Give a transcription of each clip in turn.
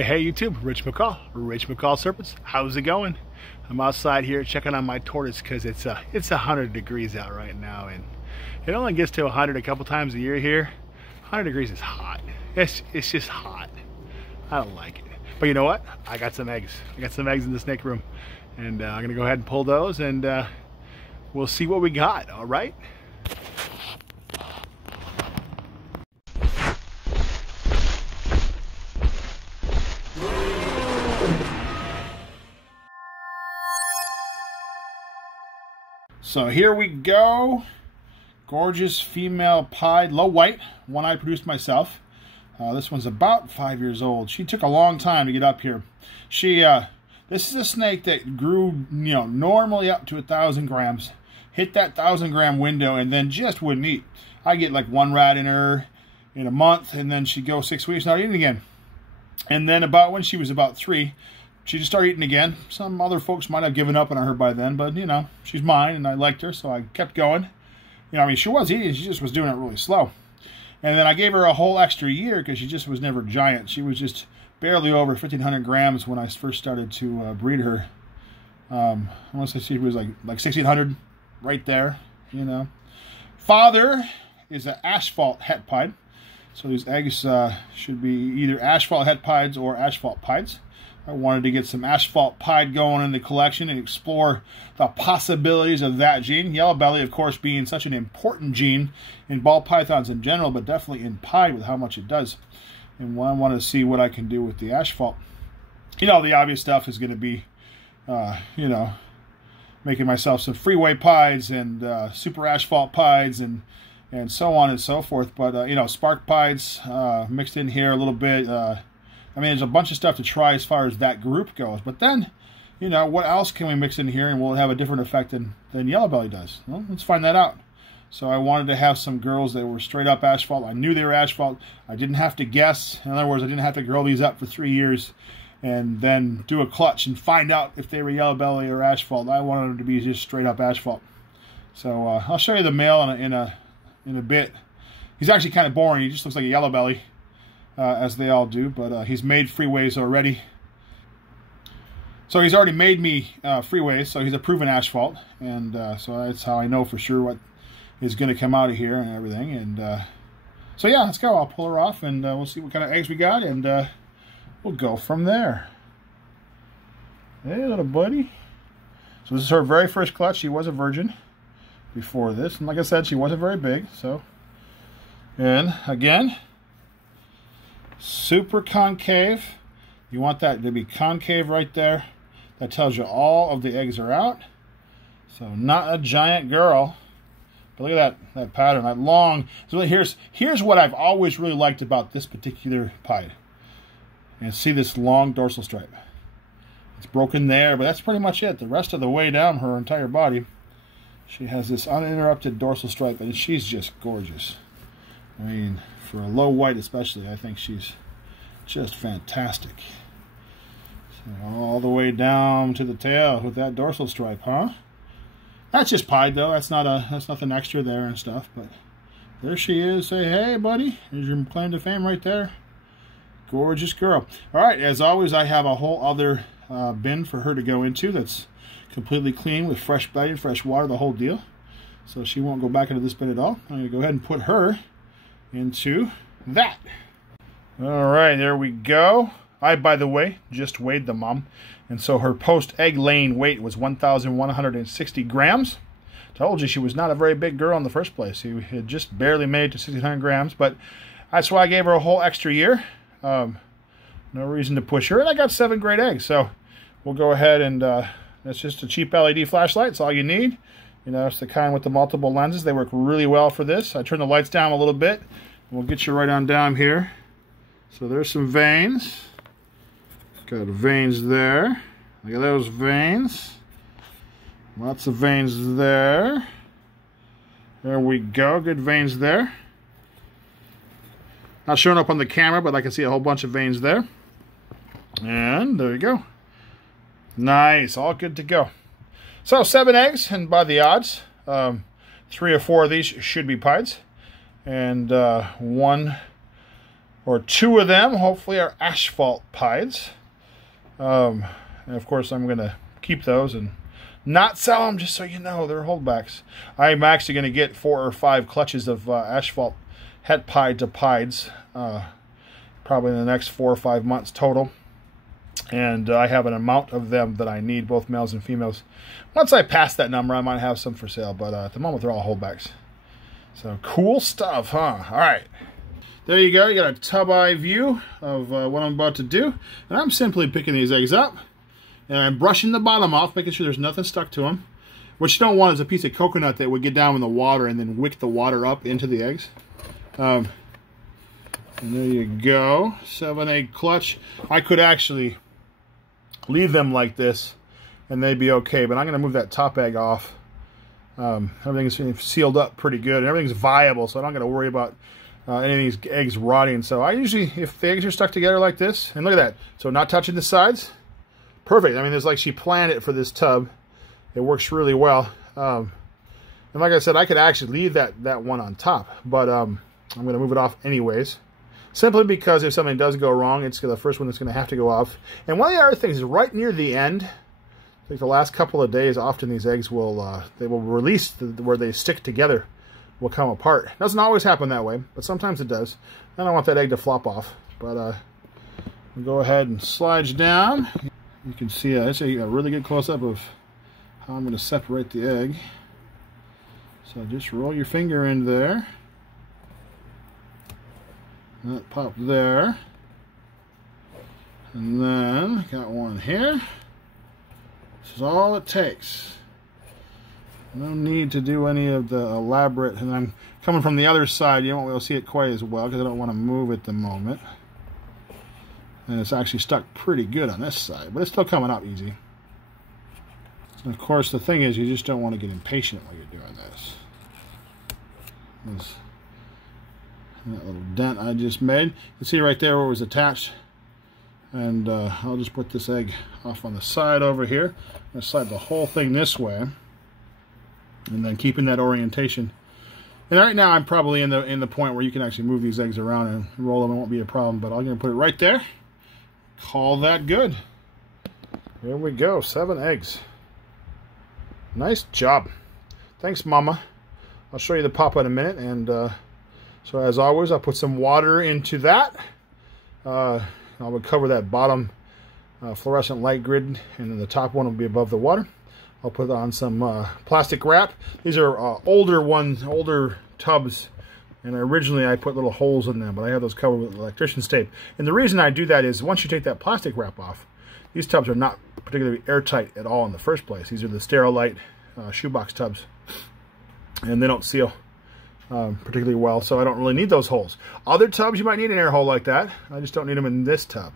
Hey YouTube, Rich McCall Serpents. How's it going? I'm outside here checking on my tortoise because it's 100 degrees out right now, and it only gets to 100 a couple times a year here. 100 degrees is hot. It's just hot. I don't like it. But you know what? I got some eggs. I got some eggs in the snake room, and I'm gonna go ahead and pull those, and we'll see what we got. All right. So here we go. Gorgeous female pied, low white, one I produced myself. This one's about 5 years old. She took a long time to get up here. This is a snake that grew, normally up to 1,000 grams. Hit that 1,000-gram window and then just wouldn't eat. I get like one rat in her in a month, and then she'd go 6 weeks not eating again. And then about when she was about 3, she just started eating again. Some other folks might have given up on her by then, but, she's mine, and I liked her, so I kept going. She was eating, she just was doing it really slow. And then I gave her a whole extra year because she just was never giant. She was just barely over 1,500 grams when I first started to breed her. I want to say she was like 1,600 right there, Father is an Asphalt het pied. So these eggs should be either Asphalt het pieds or Asphalt pieds. I wanted to get some Asphalt pied going in the collection and explore the possibilities of that gene. Yellow belly, of course, being such an important gene in ball pythons in general, but definitely in pied with how much it does. And I want to see what I can do with the Asphalt. The obvious stuff is going to be, making myself some freeway pieds and super Asphalt pieds and so on and so forth. But, spark pieds mixed in here a little bit. There's a bunch of stuff to try as far as that group goes. But then, what else can we mix in here and will it have a different effect than yellow belly does? Well, let's find that out. So I wanted to have some girls that were straight up Asphalt. I knew they were Asphalt. I didn't have to guess. In other words, I didn't have to grow these up for 3 years and then do a clutch and find out if they were yellow belly or Asphalt. I wanted them to be just straight up Asphalt. So I'll show you the male in a bit. He's actually kind of boring. He just looks like a yellow belly. As they all do, but he's made freeways already. So he's already made me freeways, so he's a proven Asphalt, and so that's how I know for sure what is going to come out of here and everything. And so yeah, let's go. I'll pull her off, and we'll see what kind of eggs we got, and we'll go from there. Hey, little buddy. So this is her very first clutch. She was a virgin before this, and like I said, she wasn't very big. So, and again, super concave. You want that to be concave right there. That tells you all of the eggs are out. So not a giant girl. But look at that pattern, that long. So here's what I've always really liked about this particular pied. And see this long dorsal stripe. It's broken there, but that's pretty much it. The rest of the way down her entire body, she has this uninterrupted dorsal stripe, and she's just gorgeous. For a low white especially, I think she's just fantastic. So all the way down to the tail with that dorsal stripe, huh? That's just pied though. That's nothing extra there and stuff. But there she is. Say hey, buddy. There's your claim to fame right there. Gorgeous girl. All right. As always, I have a whole other bin for her to go into that's completely clean with fresh bedding, fresh water, the whole deal. So she won't go back into this bin at all. I'm gonna go ahead and put her into that. All right, there we go. I, by the way, just weighed the mom, and so her post-egg laying weight was 1,160 grams. Told you she was not a very big girl in the first place. She had just barely made it to 1,600 grams, but that's why I gave her a whole extra year. No reason to push her, and I got 7 great eggs. So we'll go ahead and that's just a cheap LED flashlight. It's all you need. It's the kind with the multiple lenses. They work really well for this. I turn the lights down a little bit. We'll get you right on down here. So there's some veins. Got veins there. Look at those veins. Lots of veins there. There we go. Good veins there. Not showing up on the camera, but I can see a whole bunch of veins there. And there you go. Nice. All good to go. So 7 eggs, and by the odds, 3 or 4 of these should be pieds, and 1 or 2 of them, hopefully, are Asphalt pieds. And of course, I'm going to keep those and not sell them, just so you know, they're holdbacks. I'm actually going to get 4 or 5 clutches of Asphalt het pied to pieds, probably in the next 4 or 5 months total. And I have an amount of them that I need, both males and females. Once I pass that number, I might have some for sale, but at the moment, they're all holdbacks. So, cool stuff, huh? All right. There you go. You got a tub eye view of what I'm about to do. And I'm simply picking these eggs up. And I'm brushing the bottom off, making sure there's nothing stuck to them. What you don't want is a piece of coconut that would get down in the water and then wick the water up into the eggs. And there you go. 7-egg clutch. I could actually leave them like this and they'd be okay, but I'm going to move that top egg off. Everything's sealed up pretty good and everything's viable, so I'm not going to worry about any of these eggs rotting. So I usually, if the eggs are stuck together like this, and look at that, so not touching the sides, perfect. I mean, it's like she planned it for this tub. It works really well. And like I said, I could actually leave that one on top, but I'm going to move it off anyways. Simply because if something does go wrong, it's the first one that's going to have to go off. And one of the other things is right near the end, like the last couple of days, often these eggs will they will release where they stick together, will come apart. It doesn't always happen that way, but sometimes it does. I don't want that egg to flop off. But we'll go ahead and slide down. You can see a really good close-up of how I'm going to separate the egg. So just roll your finger in there. That pop there. And then got one here. This is all it takes. No need to do any of the elaborate, and I'm coming from the other side, you won't be able to see it quite as well because I don't want to move at the moment. And it's actually stuck pretty good on this side, but it's still coming up easy. And of course, the thing is, you just don't want to get impatient while you're doing this. That little dent I just made. You can see right there where it was attached. And I'll just put this egg off on the side over here. I'm going to slide the whole thing this way. And then keeping that orientation. And right now I'm probably in the point where you can actually move these eggs around and roll them. It won't be a problem. But I'm going to put it right there. Call that good. There we go. 7 eggs. Nice job. Thanks, Mama. I'll show you the pop in a minute. And so as always, I'll put some water into that. I would cover that bottom fluorescent light grid, and then the top one will be above the water. I'll put on some plastic wrap. These are older tubs, and originally I put little holes in them, but I have those covered with electrician's tape. And the reason I do that is once you take that plastic wrap off, these tubs are not particularly airtight at all in the first place. These are the Sterilite shoebox tubs, and they don't seal particularly well, so I don't really need those holes. Other tubs you might need an air hole like that. I just don't need them in this tub,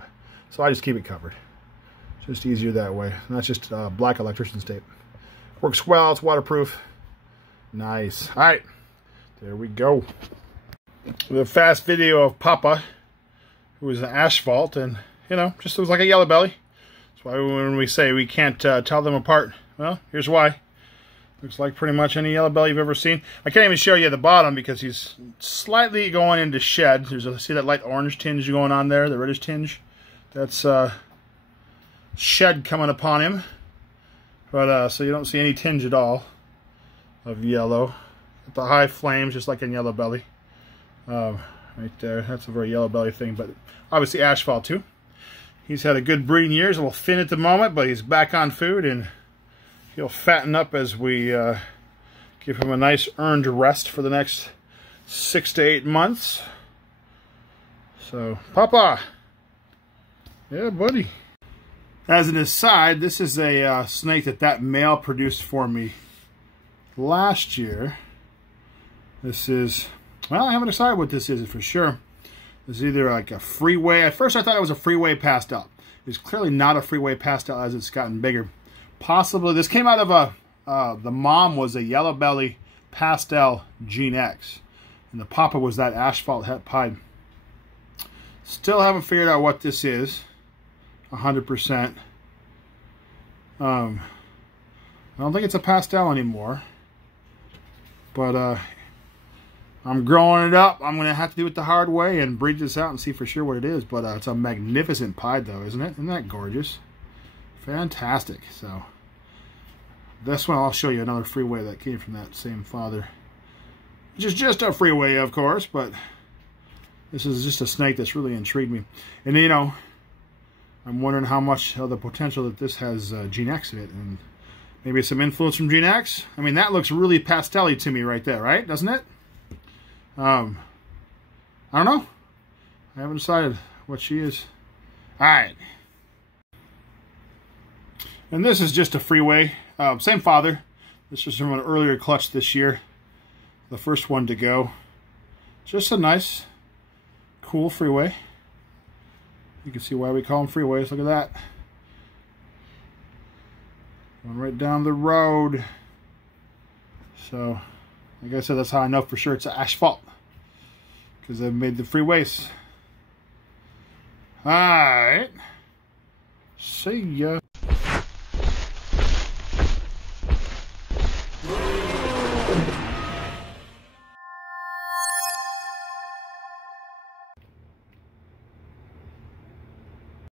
so I just keep it covered. It's just easier that way. And that's just black electrician's tape. Works well. It's waterproof. Nice. All right, there we go. The fast video of Papa, who was an Asphalt, and just looks like a yellow belly. That's why when we say we can't tell them apart, well, here's why. Looks like pretty much any yellow belly you've ever seen. I can't even show you the bottom because he's slightly going into shed. See that light orange tinge going on there, the reddish tinge? That's shed coming upon him. But so you don't see any tinge at all of yellow. At the high flames, just like in yellow belly. Right there, that's a very yellow belly thing, but obviously Asphalt too. He's had a good breeding year. He's a little thin at the moment, but he's back on food, and he'll fatten up as we give him a nice earned rest for the next 6 to 8 months. So, Papa. Yeah, buddy. As an aside, this is a snake that male produced for me last year. This is, well, I haven't decided what this is for sure. This is either like a freeway. At first I thought it was a freeway pastel. It's clearly not a freeway pastel as it's gotten bigger. Possibly, this came out of the mom was a yellow belly pastel Gene X, and the papa was that Asphalt het pied. Still haven't figured out what this is 100%. I don't think it's a pastel anymore, but I'm growing it up. I'm going to have to do it the hard way and breed this out and see for sure what it is. But it's a magnificent pied, though, isn't it? Isn't that gorgeous? Fantastic. So this one, I'll show you another freeway that came from that same father. Which is just a freeway, of course, but this is just a snake that's really intrigued me. And, you know, I'm wondering how much of the potential that this has Gene X in it. And maybe some influence from Gene X. I mean, that looks really pastel-y to me right there, right? Doesn't it? I don't know. I haven't decided what she is. Alright. And this is just a freeway. Same father. This was from an earlier clutch this year. The first one to go. Just a nice, cool freeway. You can see why we call them freeways. Look at that. Going right down the road. So, like I said, that's how I know for sure it's Asphalt. Because they've made the freeways. Alright. See ya.